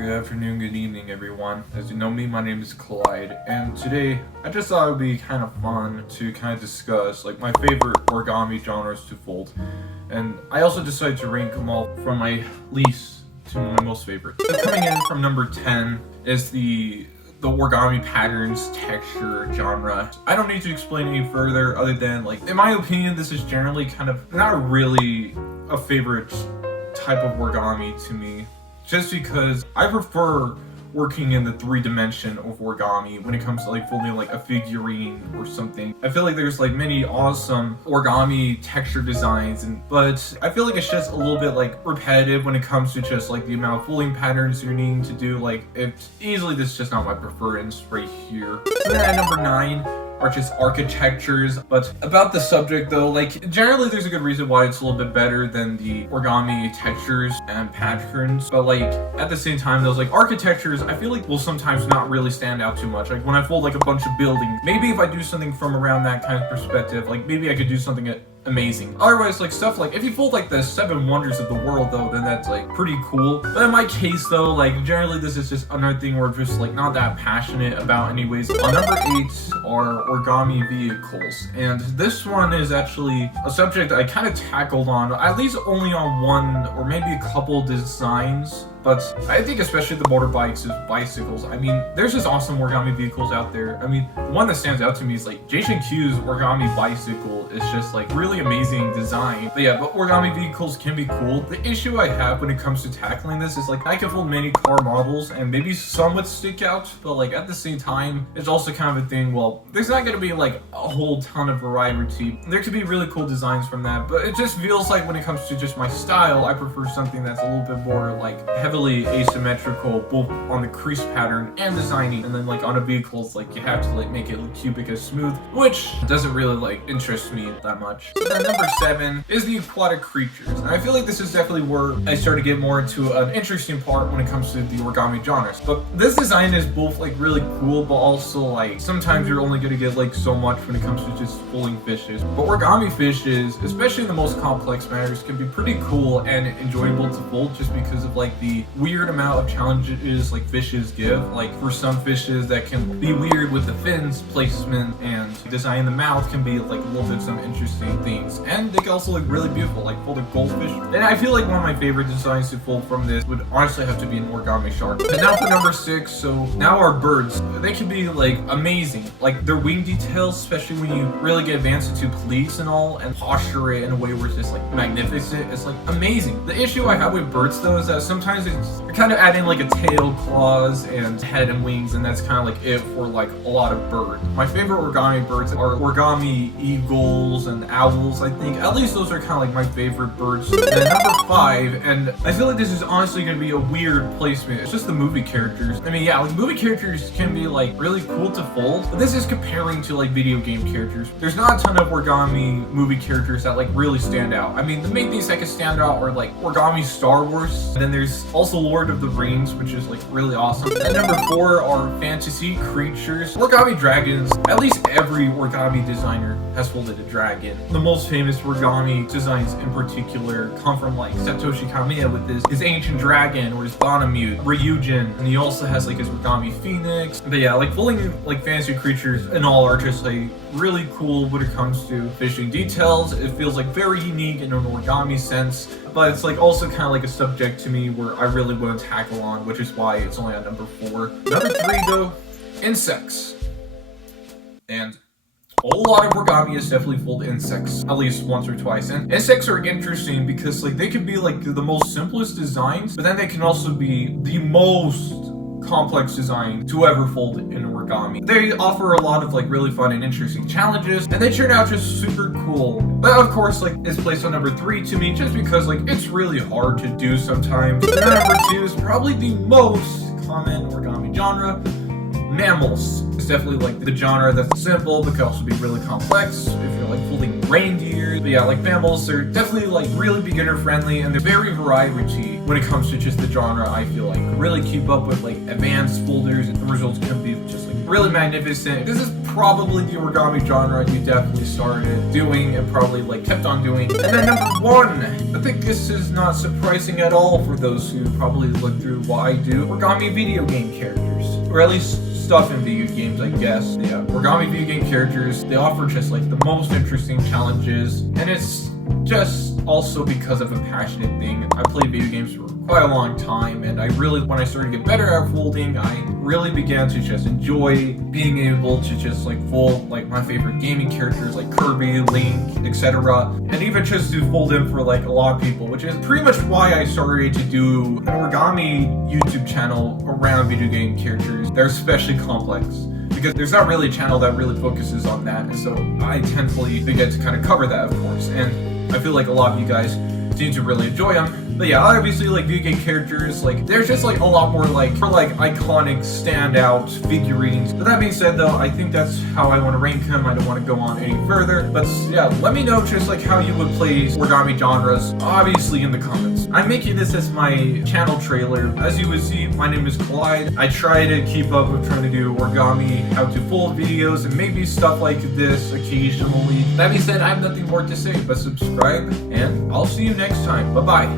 morning, good afternoon, good evening, everyone. As you know me, my name is Clyde, and today I just thought it would be kind of fun to kind of discuss like my favorite origami genres to fold, and I also decided to rank them all from my least to my most favorite. So coming in from number 10 is the origami patterns texture genre. I don't need to explain any further other than like in my opinion this is generally kind of not really a favorite type of origami to me, just because I prefer working in the 3-dimension of origami when it comes to like folding like a figurine or something. I feel like there's like many awesome origami texture designs, but I feel like it's just a little bit like repetitive when it comes to just like the amount of folding patterns you're needing to do. Like it's easily, this is just not my preference right here. So then at number 9 are just architectures. But about the subject though, like generally there's a good reason why it's a little bit better than the origami textures and patterns, but like at the same time those like architectures I feel like will sometimes not really stand out too much. Like when I fold like a bunch of buildings, maybe if I do something from around that kind of perspective, like maybe I could do something amazing. Otherwise, like stuff like if you fold like the 7 wonders of the world though, then that's like pretty cool. But in my case though, like generally this is just another thing where I'm just like not that passionate about anyways. On number 8 are origami vehicles, and this one is actually a subject I kind of tackled on at least only on one or maybe a couple designs. But I think especially the motorbikes and bicycles, I mean, there's just awesome origami vehicles out there. I mean, the one that stands out to me is like Jason Q's origami bicycle is just like really amazing design. But yeah, but origami vehicles can be cool. The issue I have when it comes to tackling this is like I can fold many car models and maybe some would stick out, but like at the same time, it's also kind of a thing, well, there's not gonna be like a whole ton of variety. There could be really cool designs from that, but it just feels like when it comes to just my style, I prefer something that's a little bit more like heavily asymmetrical, both on the crease pattern and designing, and then like on a vehicle it's like you have to like make it look cubic and smooth, which doesn't really like interest me that much. So then number 7 is the aquatic creatures, and I feel like this is definitely where I start to get more into an interesting part when it comes to the origami genres. But this design is both like really cool, but also like sometimes you're only gonna get like so much when it comes to just folding fishes. But origami fishes, especially in the most complex matters, can be pretty cool and enjoyable to fold just because of like the weird amount of challenges like fishes give. Like for some fishes that can be weird with the fins placement and design, the mouth can be like a little bit some interesting things, and they can also look really beautiful like folded goldfish. And I feel like one of my favorite designs to fold from this would honestly have to be an origami shark. And now for number 6, so now our birds, they can be like amazing, like their wing details, especially when you really get advanced into pleats and all and posture it in a way where it's just like magnificent. It's like amazing. The issue I have with birds though is that sometimes you're kind of adding like a tail, claws, and head and wings, and that's kind of like it for like a lot of birds. My favorite origami birds are origami eagles and owls. I think at least those are kind of like my favorite birds. And then number 5, and I feel like this is honestly going to be a weird placement, it's just the movie characters. I mean, yeah, like movie characters can be like really cool to fold, but this is comparing to like video game characters. There's not a ton of origami movie characters that like really stand out. I mean, the main things that can stand out are like origami Star Wars, and then there's also Lord of the Rings, which is like really awesome. And number 4 are fantasy creatures. Origami dragons, at least every origami designer has folded a dragon. The most famous origami designs in particular come from like Satoshi Kamiya with his ancient dragon or his Banamute, Ryujin, and he also has like his origami phoenix. But yeah, like folding like fantasy creatures and all are just like really cool when it comes to fishing details. It feels like very unique in an origami sense, but it's like also kind of like a subject to me where I really want to tackle on, which is why it's only at number 4. Number 3 though, insects. And a lot of origami is definitely fold insects at least once or twice, and insects are interesting because like they can be like the most simplest designs, but then they can also be the most complex design to ever fold in origami. They offer a lot of like really fun and interesting challenges, and they turn out just super cool. But of course, like it's placed on number 3 to me just because like it's really hard to do sometimes. And then number 2 is probably the most common origami genre, mammals. It's definitely like the genre that's simple but can also be really complex if you're like folding reindeers. But yeah, like Fambles, they're definitely like really beginner friendly, and they're very variety when it comes to just the genre. I feel like really keep up with like advanced folders, and the results can be just like really magnificent. This is probably the origami genre you definitely started doing and probably like kept on doing. And then number one, I think this is not surprising at all for those who probably look through what I do, origami video game characters, or at least stuff in video games, I guess. Yeah, origami video game characters, they offer just like the most interesting challenges, and it's just also because of a passionate thing. I played video games for quite a long time, and I really, when I started to get better at folding, I really began to just enjoy being able to just like fold like my favorite gaming characters like Kirby, Link, etc. And even just to fold in for like a lot of people, which is pretty much why I started to do an origami YouTube channel around video game characters that are especially complex, because there's not really a channel that really focuses on that, and so I thankfully began to kind of cover that, of course, and I feel like a lot of you guys seem to really enjoy them. But yeah, obviously like video game characters, like there's just like a lot more like iconic standout figurines. But that being said though, I think that's how I want to rank them. I don't want to go on any further. But yeah, let me know just like how you would play origami genres, obviously in the comments. I'm making this as my channel trailer. As you would see, my name is Clyde. I try to keep up with trying to do origami, how to fold videos, and maybe stuff like this occasionally. That being said, I have nothing more to say but subscribe, and I'll see you next time. Bye bye.